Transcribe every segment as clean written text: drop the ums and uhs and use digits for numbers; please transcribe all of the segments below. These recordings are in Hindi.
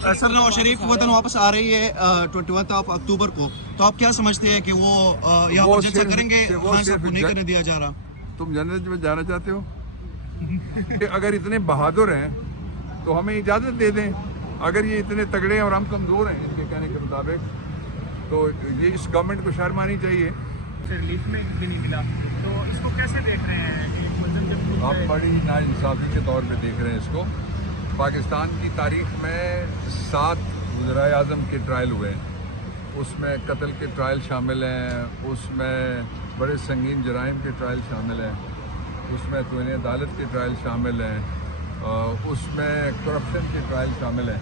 सर नवाज शरीफ वतन वापस आ रही है 21 अक्टूबर को, तो आप क्या समझते हैं कि वो यहाँ पर जलसा करेंगे? खान साहब को नहीं करने दिया जा रहा। तुम जन्नत में जाना चाहते हो? अगर इतने बहादुर हैं तो हमें इजाज़त दे दें। अगर ये इतने तगड़े हैं और हम कमज़ोर हैं इनके कहने के मुताबिक, तो ये इस गवर्नमेंट को शर्म आनी चाहिए। रिलीफ में भी नहीं मिला, तो इसको कैसे देख रहे हैं? आप बड़ी नाइंसाफ़ी के तौर पे देख रहे हैं इसको। पाकिस्तान की तारीख में 7 वज़ीर आज़म के ट्रायल हुए हैं, उसमें कत्ल के ट्रायल शामिल हैं, उसमें बड़े संगीन जराइम के ट्रायल शामिल हैं, उसमें तौहीन अदालत के ट्रायल शामिल हैं, उसमें करप्शन के ट्रायल शामिल हैं।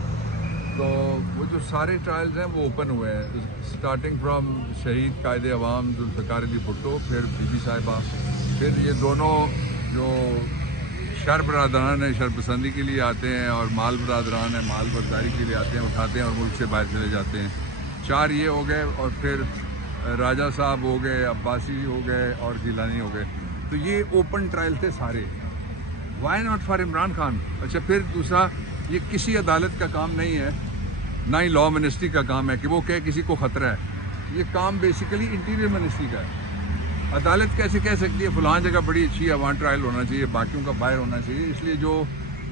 तो वो जो सारे ट्रायल्स हैं वो ओपन हुए हैं, स्टार्टिंग फ्रॉम शहीद कायदे अवाम जुल्फ़िकार अली भुट्टो, फिर बीबी साहिबा, फिर ये दोनों जो शर बरदरान है शरपसंदी के लिए आते हैं, और माल बरदरान है माल बरदारी के लिए आते हैं, उठाते हैं और मुल्क से बाहर चले जाते हैं। 4 ये हो गए, और फिर राजा साहब हो गए, अब्बासी हो गए और गिलानी हो गए। तो ये ओपन ट्रायल थे सारे। Why not for Imran Khan? अच्छा, फिर दूसरा, ये किसी अदालत का काम नहीं है, ना ही लॉ मिनिस्ट्री का काम है कि वो कहे किसी को ख़तरा है। ये काम बेसिकली इंटीरियर मिनिस्ट्री का है। अदालत कैसे कह सकती है फलां जगह बड़ी अच्छी है, वहाँ ट्रायल होना चाहिए, बाकियों का बाहर होना चाहिए? इसलिए जो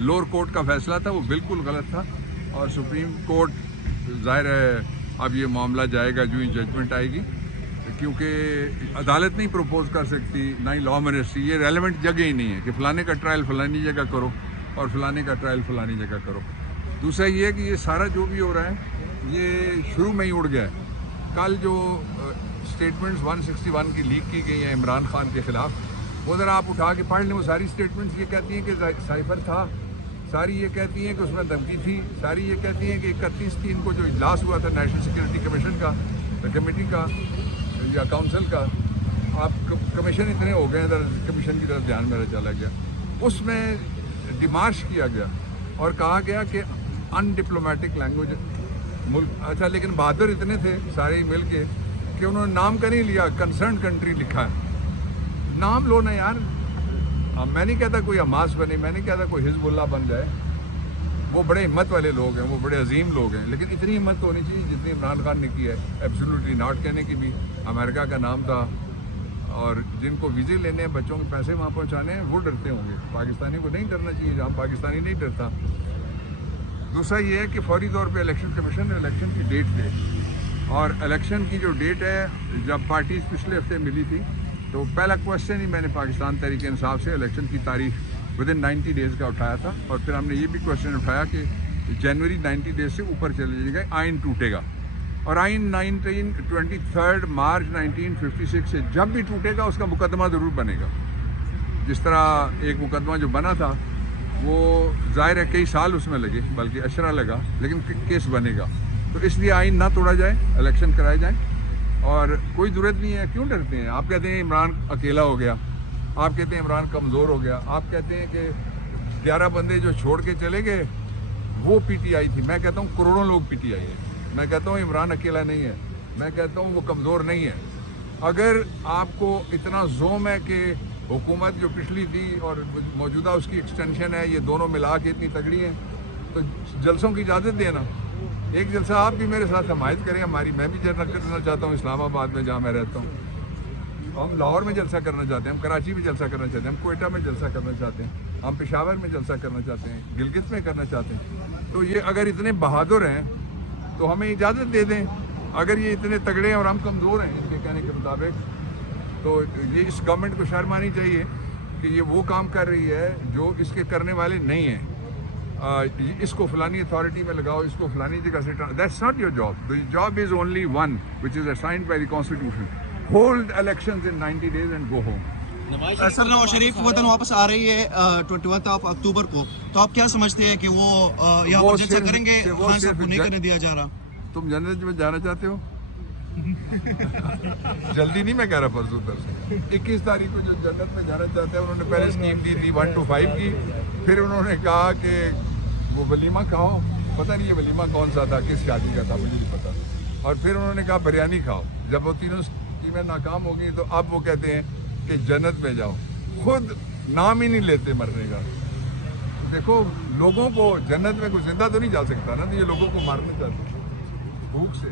लोअर कोर्ट का फैसला था वो बिल्कुल गलत था, और सुप्रीम कोर्ट ज़ाहिर है अब ये मामला जाएगा जो ही जजमेंट आएगी, क्योंकि अदालत नहीं प्रपोज कर सकती, ना ही लॉ मिनिस्ट्री। ये रेलेवेंट जगह ही नहीं है कि फ़लाने का ट्रायल फ़लानी जगह करो और फ़लाने का ट्रायल फ़लानी जगह करो। दूसरा ये है कि ये सारा जो भी हो रहा है ये शुरू में ही उड़ गया है। कल जो स्टेटमेंट्स 161 की लीक की गई हैं इमरान खान के ख़िलाफ़, वो ज़रा आप उठा के पढ़ लें। वो सारी स्टेटमेंट्स ये कहती हैं कि साइफर था, सारी ये कहती हैं कि उसमें धमकी थी, सारी ये कहती हैं कि 31/3 को जो इजलास हुआ था नेशनल सिक्योरिटी कमीशन का, कमेटी का या काउंसिल का, आप कमीशन इतने हो गए, इधर कमीशन की तरफ ध्यान मेरा चला गया, उसमें डिमार्श किया गया और कहा गया कि अनडिप्लोमेटिक लैंग्वेज मुल्क। अच्छा, लेकिन बहादुर इतने थे सारे मिल के कि उन्होंने नाम का नहीं लिया, कंसर्न कंट्री लिखा है। नाम लो ना यार। मैं नहीं कहता कोई हमास बने, मैं नहीं कहता कोई हिजबुल्लाह बन जाए, वो बड़े हिम्मत वाले लोग हैं, वो बड़े अजीम लोग हैं, लेकिन इतनी हिम्मत तो होनी चाहिए जितनी इमरान खान ने की है। एब्सोल्युटली नॉट कहने की भी अमेरिका का नाम था, और जिनको वीज़े लेने हैं, बच्चों के पैसे वहाँ पहुँचाने हैं, वो डरते होंगे। पाकिस्तानी को नहीं डरना चाहिए, जहाँ पाकिस्तानी नहीं डरता। दूसरा ये है कि फौरी तौर पे इलेक्शन कमीशन ने इलेक्शन की डेट दे, और इलेक्शन की जो डेट है, जब पार्टीज पिछले हफ्ते मिली थी, तो पहला क्वेश्चन ही मैंने पाकिस्तान तहरीक इंसाफ से इलेक्शन की तारीख विदिन 90 डेज़ का उठाया था, और फिर हमने ये भी क्वेश्चन उठाया कि जनवरी 90 डेज से ऊपर चले जाएगा, आइन टूटेगा। और आइन 23 मार्च 1956 से जब भी टूटेगा उसका मुकदमा ज़रूर बनेगा। जिस तरह एक मुकदमा जो बना था वो ज़ाहिर है कई साल उसमें लगे, बल्कि अशरा लगा, लेकिन केस बनेगा। तो इसलिए आइन ना तोड़ा जाए, इलेक्शन कराए जाए, और कोई ज़रूरत नहीं है। क्यों डरते हैं? आप कहते हैं इमरान अकेला हो गया, आप कहते हैं इमरान कमज़ोर हो गया, आप कहते हैं कि 11 बंदे जो छोड़ के चले गए वो पीटीआई थी। मैं कहता हूँ करोड़ों लोग पीटीआई है। मैं कहता हूँ इमरान अकेला नहीं है, मैं कहता हूँ वो कमज़ोर नहीं है। अगर आपको इतना जोम है कि हुकूमत जो पिछली थी और मौजूदा उसकी एक्सटेंशन है, ये दोनों मिला के इतनी तगड़ी हैं, तो जलसों की इजाज़त देना। एक जलसा आप भी मेरे साथ हमायत करें हमारी। मैं भी जलसा करना चाहता हूँ इस्लामाबाद में, जहाँ मैं रहता हूँ। हम लाहौर में जलसा करना चाहते हैं, हम कराची में जलसा करना चाहते हैं, हम कोयटा में जलसा करना चाहते हैं, हम पेशावर में जलसा करना चाहते हैं, गिलगित में करना चाहते हैं। तो ये अगर इतने बहादुर हैं तो हमें इजाज़त दे दें। अगर ये इतने तगड़े हैं और हम कमज़ोर हैं इनके कहने के मुताबिक, तो ये इस गवर्नमेंट को शर्म आनी चाहिए कि ये वो काम कर रही है जो इसके करने वाले नहीं हैं। इसको फलानी अथॉरिटी में लगाओ, इसको फलानी जगह से, that's not your job. The job is only one which is assigned by the constitution. Hold elections in 90 days and go home. Sir Nawaz Sharif वतन वापस आ रही है 21 अक्टूबर को, तो आप क्या समझते हैं कि वो यहाँ पर जलसा करेंगे? खान साहब को नहीं करने दिया जा रहा। तुम जन्नत में जाना चाहते हो? जल्दी नहीं मैं कह रहा, परसों तरसों 21 तारीख को जो जन्नत में जाना चाहते हैं, उन्होंने पहले स्कीम दी थी 1 to 5 की, फिर उन्होंने कहा कि वो वलीमा खाओ, पता नहीं ये वलीमा कौन सा था, किस शादी का था, मुझे नहीं पता, और फिर उन्होंने कहा बिरयानी खाओ। जब वो तीनों स्कीमें नाकाम हो गई तो अब वो कहते हैं कि जन्नत में जाओ, खुद नाम ही नहीं लेते मरने का। देखो, लोगों को जन्नत में कोई जिंदा तो नहीं जा सकता ना, तो ये लोगों को मारना चाहते हैं भूख से।